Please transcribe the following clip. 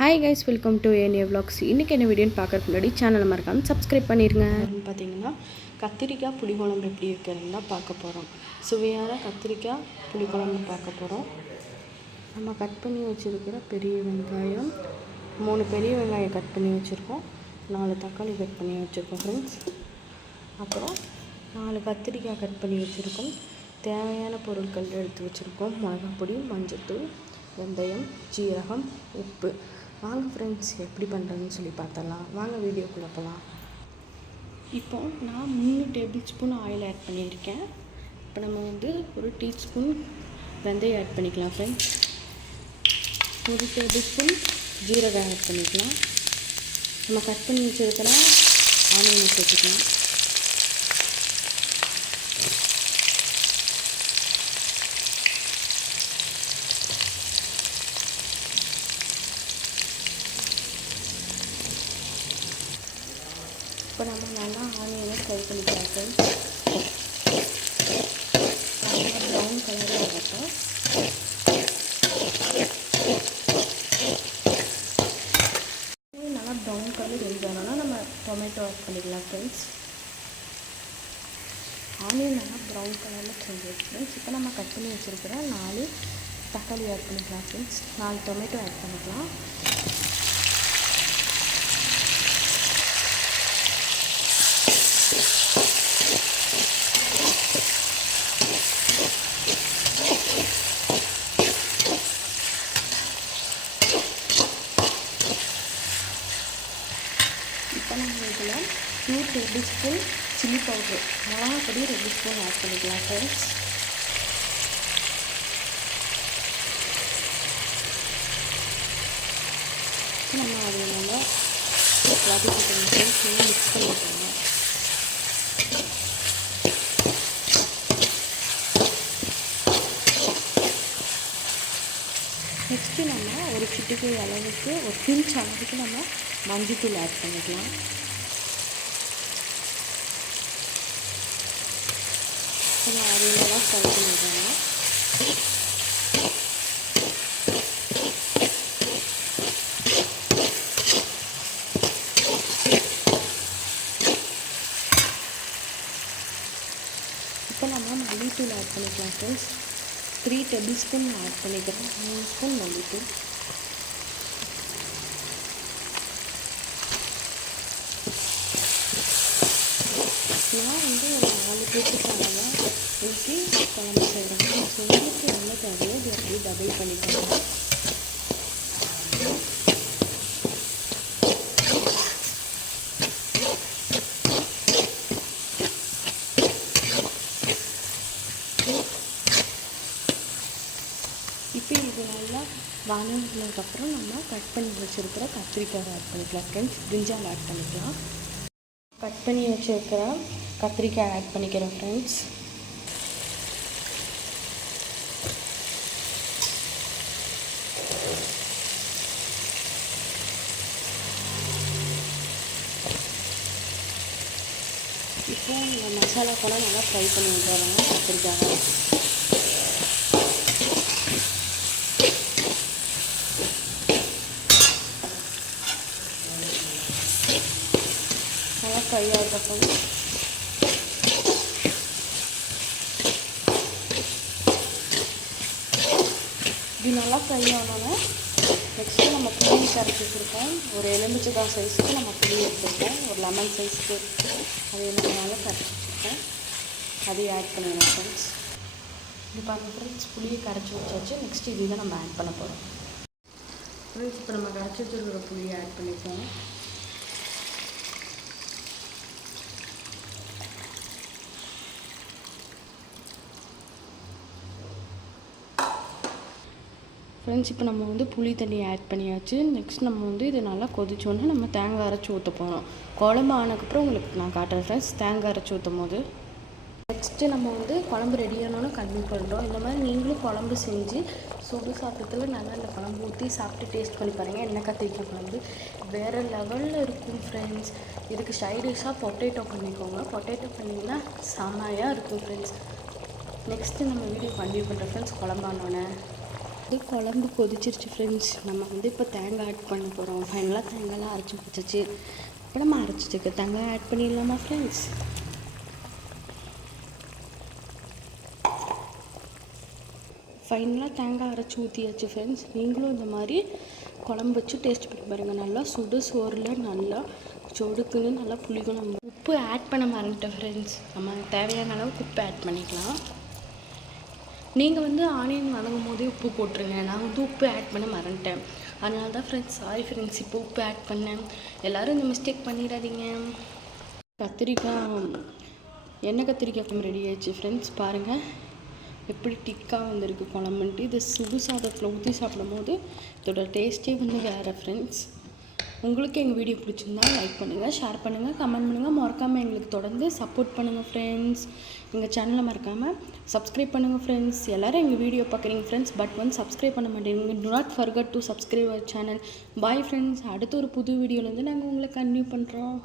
Hi guys, welcome to Eniya vlogs. இன்றைக்கி என்ன வீடியோன்னு பார்க்கறதுக்கு முன்னாடி சேனலை மறக்காமல் சப்ஸ்கிரைப் பண்ணிடுங்க. பார்த்தீங்கன்னா கத்திரிக்காய் புளிக்குழம்பு எப்படி வைக்கிறதுன்னு தான் பார்க்க போகிறோம். சுவையான கத்திரிக்காய் புளிக்குழம்பு பார்க்க போகிறோம். நம்ம கட் பண்ணி வச்சுருக்கிற பெரிய வெங்காயம் 3 பெரிய வெங்காயம் கட் பண்ணி வச்சுருக்கோம். 4 தக்காளி கட் பண்ணி வச்சுருக்கோம் ஃப்ரெண்ட்ஸ். அப்புறம் 4 கத்திரிக்காய் கட் பண்ணி வச்சுருக்கோம். தேவையான பொருட்கள் எடுத்து வச்சுருக்கோம். மிளகாப்பொடி, மஞ்சள்தூள், வெந்தயம், ஜீரகம், உப்பு. வாங்க ஃப்ரெண்ட்ஸ், எப்படி பண்ணுறதுன்னு சொல்லி பார்த்தலாம். வாங்க வீடியோக்குள்ளே போகலாம். இப்போ நான் 3 டேபிள் ஸ்பூன் ஆயில் ஆட் பண்ணியிருக்கேன். இப்போ நம்ம ஒரு டீஸ்பூன் வெந்தயம் ஆட் பண்ணிக்கலாம் ஃப்ரெண்ட்ஸ். 1 டேபிள் ஸ்பூன் ஜீரகம் ஆட் பண்ணிக்கலாம். நம்ம கட் பண்ணி வச்சுருக்கிற ஆனியனை சேர்த்துக்கலாம். இப்போ நம்ம நல்லா ஆனியனை ஃப்ரை பண்ணிக்கலாம் ஃப்ரெண்ட்ஸ். நல்லா ப்ரௌன் கலரில் ஆகட்டும். நல்லா ப்ரௌன் கலர் இருந்தாங்கன்னா நம்ம டொமேட்டோ ஆட் பண்ணிக்கலாம் ஃப்ரெண்ட்ஸ். ஆனியன் நல்லா ப்ரௌன் கலரில் செஞ்சிருக்கு ஃப்ரெண்ட்ஸ். இப்போ நம்ம கட் பண்ணி வச்சுருக்கிற 4 தக்காளி ஆட் பண்ணிக்கலாம் ஃப்ரெண்ட்ஸ். 4 டொமேட்டோ ஆட் பண்ணிக்கலாம். இப்போ நம்ம இதில் 2 டேபிள் ஸ்பூன் சில்லி பவுட்ரு, மிளகாப்பொடி 2 ஸ்பூன் ஆட் பண்ணிக்கலாம் ஃப்ரெண்ட்ஸ். நம்ம அதை நல்லா வதக்கிக்கணும் ஃப்ரெண்ட்ஸ். மிக்ஸ் பண்ணிக்கணும். நெக்ஸ்ட்டு நம்ம ஒரு சிட்டிகை அளவுக்கு, ஒரு பிஞ்ச் அளவுக்கு நம்ம மஞ்சள்தூள் ஆட் பண்ணிக்கலாம். நம்ம அதையெல்லாம் ஃப்ரை பண்ணிக்கலாம். இப்போ நம்ம மல்லித்தூள் ஆட் பண்ணிக்கலாம் ஃப்ரெண்ட்ஸ். 3 டேபிள் ஸ்பூன் ஆட் பண்ணிக்கிறோம். 3 ஸ்பூன் மல்லித்தூள். நான் ஒரு 4 பேருக்காக ஊற்றி குழம்பு செய்கிறேன். உங்களுக்கு என்ன தேவையோ இது அப்படியே டபுள் பண்ணிக்கோங்க. இப்போ இது நல்லா வதங்கினதுக்கப்புறம் நம்ம கட் பண்ணி வச்சுருக்கிற கத்திரிக்காய் ஆட் பண்ணிக்கலாம் ஃப்ரெண்ட்ஸ். பிரிஞ்சால் ஆட் பண்ணிக்கலாம். கட் பண்ணி வச்சுருக்கிற கத்திரிக்காய் ஆட் பண்ணிக்கிறேன் ஃப்ரெண்ட்ஸ். இப்போ இந்த மசாலா கூட நல்லா ஃப்ரை பண்ணி விட்டுறோம் கத்திரிக்காவை. நல்லா ஃப்ரை ஆகிட்டப்போ இது நல்லா ஃப்ரை ஆனோன்னா நெக்ஸ்ட்டு நம்ம புளி கரைச்சி வச்சுருக்கோம். ஒரு எலுமிச்சக்காய் சைஸுக்கு நம்ம புளி எடுத்துருக்கோம். ஒரு லெமன் சைஸுக்கு அதை நம்ம நல்லா கரைச்சி வச்சுருக்கோம். அதையும் ஆட் பண்ணிடணும் ஃப்ரெண்ட்ஸ். இது பாருங்கள் ஃப்ரெண்ட்ஸ், புளியை கரைச்சி வச்சாச்சு. நெக்ஸ்ட்டு இது தான் நம்ம ஆட் பண்ண போகிறோம் ஃப்ரெண்ட்ஸ். இப்போ நம்ம கரைச்சி வச்சுருக்கிற புளியை ஆட் பண்ணிப்போம். ஃப்ரெண்ட்ஸ், இப்போ நம்ம புளி தண்ணி ஆட் பண்ணியாச்சு. நெக்ஸ்ட் நம்ம இது நல்லா கொதிச்சோன்னா நம்ம தேங்காய் அரைச்சி ஊற்ற போகிறோம். குழம்பு ஆனதுக்கப்புறம் உங்களுக்கு நான் காட்டுறேன் ஃப்ரெண்ட்ஸ், தேங்காய் அரைச்சி ஊற்றும் போது. நெக்ஸ்ட்டு நம்ம குழம்பு ரெடியானோன்னு கம்மி பண்ணுறோம். இந்த மாதிரி நீங்களும் குழம்பு செஞ்சு சுடு சாதத்தில் நல்லா இந்த குழம்பு ஊற்றி சாப்பிட்டு டேஸ்ட் பண்ணி பாருங்கள். எண்ணெய் கத்திரிக்காய் குழம்பு வேறு லெவலில் இருக்கும் ஃப்ரெண்ட்ஸ். இதுக்கு சைடிஷாக பொட்டேட்டோ பண்ணிக்கோங்க. பொட்டேட்டோ பண்ணிங்கன்னா செமையாக இருக்கும் ஃப்ரெண்ட்ஸ். நெக்ஸ்ட்டு நம்ம வீடியோ கண்டினியூ பண்ணுறோம் ஃப்ரெண்ட்ஸ். குழம்பானோன்னே இது குழம்பு கொதிச்சிருச்சு ஃப்ரெண்ட்ஸ். நம்ம வந்து இப்போ தேங்காய் ஆட் பண்ண போகிறோம். ஃபைனலாக தேங்காய்லாம் அரைச்சி வச்சிச்சு. இப்போ நம்ம அரைச்சி வச்சுக்க தேங்காய் ஆட் பண்ணிடலாமா ஃப்ரெண்ட்ஸ்? ஃபைனலாக தேங்காய் அரைச்சி ஊற்றியாச்சு ஃப்ரெண்ட்ஸ். நீங்களும் இந்த மாதிரி குழம்பு வச்சு டேஸ்ட் பண்ணி பாருங்கள். நல்லா சுடு சோறில் நல்லா சொடுக்குன்னு நல்லா புளிக்குழம்பு. உப்பு ஆட் பண்ண மறந்துட்டேன் ஃப்ரெண்ட்ஸ். நம்ம தேவையான அளவுக்கு உப்பு ஆட் பண்ணிக்கலாம். நீங்கள் வந்து ஆனியன் வதங்கும் போதே உப்பு போட்டுருங்க. நான் வந்து உப்பு ஆட் பண்ண மறந்துட்டேன். அதனால தான் ஃப்ரெண்ட்ஸ், சாரி ஃப்ரெண்ட்ஸ், இப்போ உப்பு ஆட் பண்ணேன். எல்லோரும் இந்த மிஸ்டேக் பண்ணிடாதீங்க. எண்ணெய் கத்திரிக்காய் குழம்பு ரெடி ஆயிடுச்சு ஃப்ரெண்ட்ஸ். பாருங்கள் எப்படி டிக்காக வந்திருக்கு குழம்புன்ட்டு. இது சுடு சாதத்தில் ஊற்றி சாப்பிடும் போது இதோட டேஸ்ட்டே வந்து வேறு ஃப்ரெண்ட்ஸ். உங்களுக்கு எங்கள் வீடியோ பிடிச்சிருந்தா லைக் பண்ணுங்கள், ஷேர் பண்ணுங்கள், கமெண்ட் பண்ணுங்கள். மறக்காமல் எங்களுக்கு தொடர்ந்து சப்போர்ட் பண்ணுங்கள் ஃப்ரெண்ட்ஸ். எங்கள் சேனலை மறக்காமல் சப்ஸ்கிரைப் பண்ணுங்கள் ஃப்ரெண்ட்ஸ். எல்லோரும் எங்கள் வீடியோ பார்க்குறீங்க ஃப்ரெண்ட்ஸ், பட் வந்து சப்ஸ்கிரைப் பண்ண மாட்டேங்க. Do not forget to subscribe our channel. Bye friends. அடுத்த ஒரு புது வீடியோலேருந்து நாங்கள் உங்களை கன்டினியூ பண்ணுறோம்.